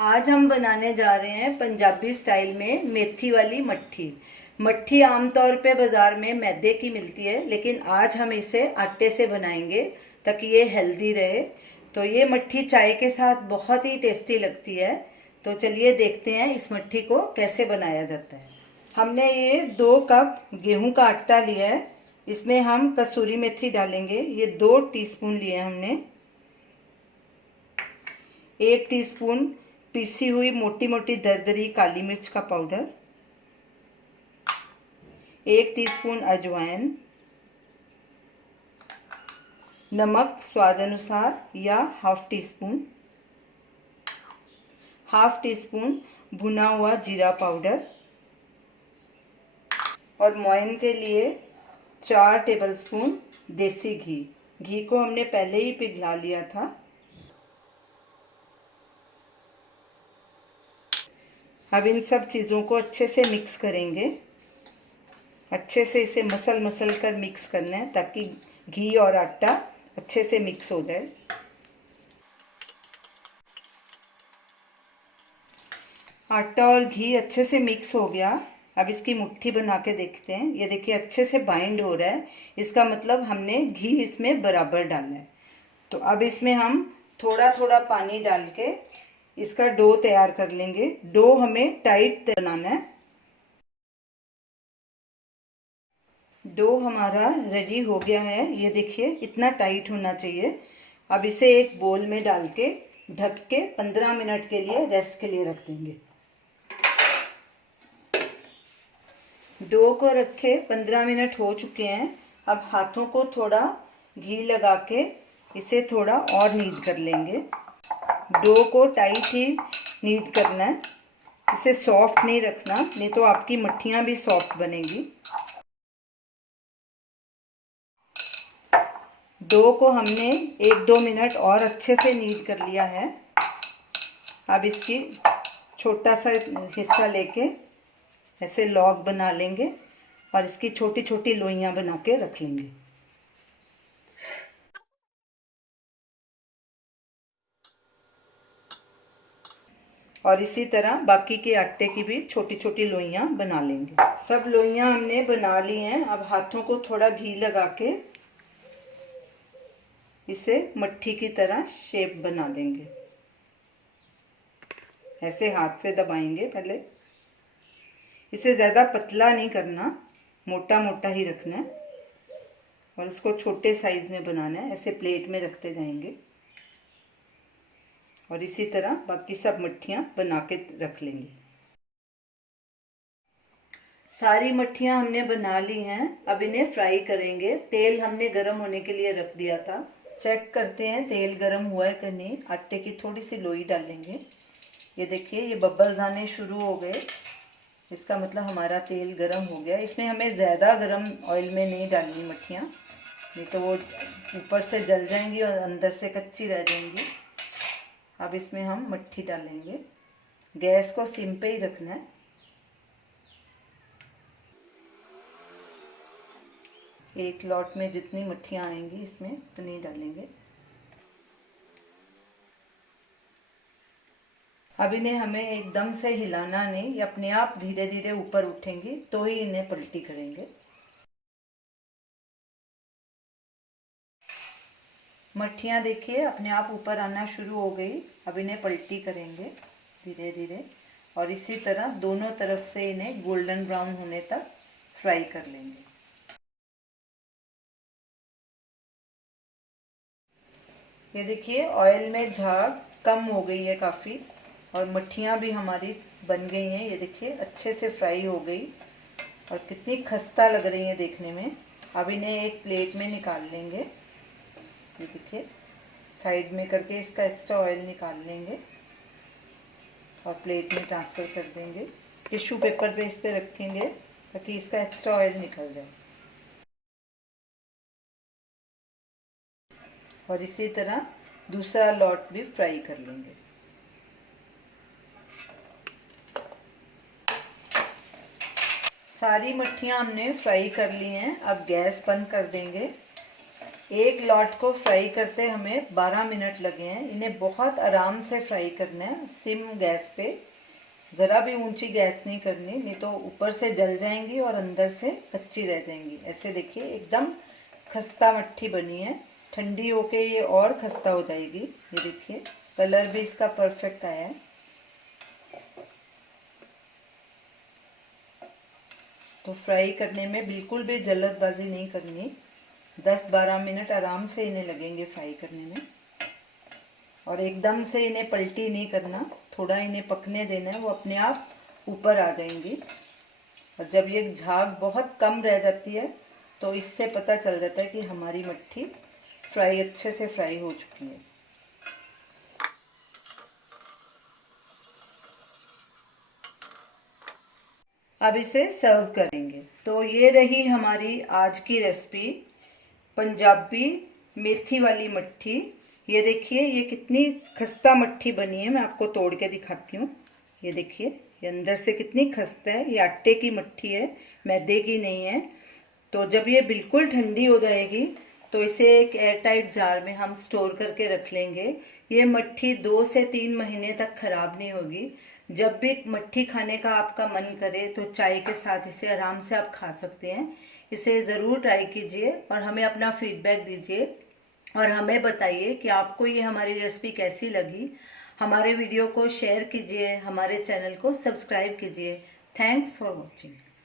आज हम बनाने जा रहे हैं पंजाबी स्टाइल में मेथी वाली मट्ठी। मट्ठी आमतौर पे बाज़ार में मैदे की मिलती है, लेकिन आज हम इसे आटे से बनाएंगे ताकि ये हेल्दी रहे। तो ये मट्ठी चाय के साथ बहुत ही टेस्टी लगती है। तो चलिए देखते हैं इस मट्ठी को कैसे बनाया जाता है। हमने ये 2 कप गेहूं का आटा लिया है। इसमें हम कसूरी मेथी डालेंगे। ये 2 टीस्पून लिए हमने। 1 टीस्पून पीसी हुई मोटी मोटी दरदरी काली मिर्च का पाउडर, 1 टीस्पून अजवाइन, नमक स्वाद अनुसार या half tea spoon, half tea spoon भुना हुआ जीरा पाउडर और मोइन के लिए 4 टेबलस्पून देसी घी। घी को हमने पहले ही पिघला लिया था। अब इन सब चीज़ों को अच्छे से मिक्स करेंगे। अच्छे से इसे मसल कर मिक्स करना है ताकि घी और आटा अच्छे से मिक्स हो जाए। आटा और घी अच्छे से मिक्स हो गया। अब इसकी मुट्ठी बना के देखते हैं। ये देखिए अच्छे से बाइंड हो रहा है। इसका मतलब हमने घी इसमें बराबर डालना है। तो अब इसमें हम थोड़ा थोड़ा पानी डाल के इसका डो तैयार कर लेंगे। डो हमें टाइट बनाना है। डो हमारा रेडी हो गया है। ये देखिए इतना टाइट होना चाहिए। अब इसे एक बोल में डाल के ढक के 15 मिनट के लिए रेस्ट के लिए रख देंगे। डो को रखे 15 मिनट हो चुके हैं। अब हाथों को थोड़ा घी लगा के इसे थोड़ा और नीड कर लेंगे। डो को टाइट ही नीड करना है। इसे सॉफ्ट नहीं रखना, नहीं तो आपकी मट्ठियाँ भी सॉफ्ट बनेगी। डो को हमने 1-2 मिनट और अच्छे से नीड कर लिया है। अब इसकी छोटा सा हिस्सा लेके ऐसे लॉग बना लेंगे और इसकी छोटी छोटी लोइयां बना के रख लेंगे। और इसी तरह बाकी के आटे की भी छोटी छोटी लोइयां बना लेंगे। सब लोइयां हमने बना ली हैं। अब हाथों को थोड़ा घी लगा के इसे मट्ठी की तरह शेप बना लेंगे। ऐसे हाथ से दबाएंगे पहले। इसे ज़्यादा पतला नहीं करना, मोटा मोटा ही रखना है और इसको छोटे साइज में बनाना है। ऐसे प्लेट में रखते जाएंगे और इसी तरह बाकी सब मट्ठियाँ बना के रख लेंगे। सारी मट्ठियाँ हमने बना ली हैं। अब इन्हें फ्राई करेंगे। तेल हमने गर्म होने के लिए रख दिया था। चेक करते हैं तेल गर्म हुआ है कि नहीं। आटे की थोड़ी सी लोई डालेंगे। ये देखिए ये बबल्स आने शुरू हो गए। इसका मतलब हमारा तेल गरम हो गया। इसमें हमें ज़्यादा गरम ऑयल में नहीं डालनी मट्ठियाँ, नहीं तो वो ऊपर से जल जाएंगी और अंदर से कच्ची रह जाएंगी। अब इसमें हम मट्ठी डालेंगे। गैस को सिम पे ही रखना है। एक लॉट में जितनी मट्ठियाँ आएंगी इसमें उतनी डालेंगे। अब इन्हें हमें एकदम से हिलाना नहीं, ये अपने आप धीरे धीरे ऊपर उठेंगी तो ही इन्हें पलटी करेंगे। मट्ठियाँ देखिए अपने आप ऊपर आना शुरू हो गई। अब इन्हें पलटी करेंगे धीरे धीरे और इसी तरह दोनों तरफ से इन्हें गोल्डन ब्राउन होने तक फ्राई कर लेंगे। ये देखिए ऑयल में झाग कम हो गई है काफ़ी और मट्ठियाँ भी हमारी बन गई हैं। ये देखिए अच्छे से फ्राई हो गई और कितनी खस्ता लग रही है देखने में। अब इन्हें एक प्लेट में निकाल लेंगे। ये देखिए साइड में करके इसका एक्स्ट्रा ऑयल निकाल लेंगे और प्लेट में ट्रांसफ़र कर देंगे। टिश्यू पेपर पे इस पर रखेंगे ताकि इसका एक्स्ट्रा ऑयल निकल जाए। और इसी तरह दूसरा लॉट भी फ्राई कर लेंगे। सारी मट्ठियाँ हमने फ्राई कर ली हैं। अब गैस बंद कर देंगे एक लॉट को फ्राई करते हमें 12 मिनट लगे हैं। इन्हें बहुत आराम से फ्राई करना है, सिम गैस पे, ज़रा भी ऊंची गैस नहीं करनी, नहीं तो ऊपर से जल जाएंगी और अंदर से कच्ची रह जाएंगी। ऐसे देखिए एकदम खस्ता मट्ठी बनी है। ठंडी होके ये और खस्ता हो जाएगी। ये देखिए कलर भी इसका परफेक्ट आया है। तो फ्राई करने में बिल्कुल भी जल्दबाजी नहीं करनी। 10-12 मिनट आराम से इन्हें लगेंगे फ्राई करने में। और एकदम से इन्हें पलटी नहीं करना, थोड़ा इन्हें पकने देना है, वो अपने आप ऊपर आ जाएंगी। और जब ये झाग बहुत कम रह जाती है तो इससे पता चल जाता है कि हमारी मट्ठी फ्राई अच्छे से फ्राई हो चुकी है। अब इसे सर्व करेंगे। तो ये रही हमारी आज की रेसिपी, पंजाबी मेथी वाली मट्ठी। ये देखिए ये कितनी खस्ता मट्ठी बनी है, मैं आपको तोड़ के दिखाती हूँ। ये देखिए ये अंदर से कितनी खस्ता है। ये आटे की मट्ठी है, मैदे की नहीं है। तो जब ये बिल्कुल ठंडी हो जाएगी तो इसे एक एयरटाइट जार में हम स्टोर करके रख लेंगे। ये मट्ठी 2 से 3 महीने तक खराब नहीं होगी। जब भी मट्ठी खाने का आपका मन करे तो चाय के साथ इसे आराम से आप खा सकते हैं। इसे ज़रूर ट्राई कीजिए और हमें अपना फीडबैक दीजिए और हमें बताइए कि आपको ये हमारी रेसिपी कैसी लगी। हमारे वीडियो को शेयर कीजिए, हमारे चैनल को सब्सक्राइब कीजिए। Thanks for watching.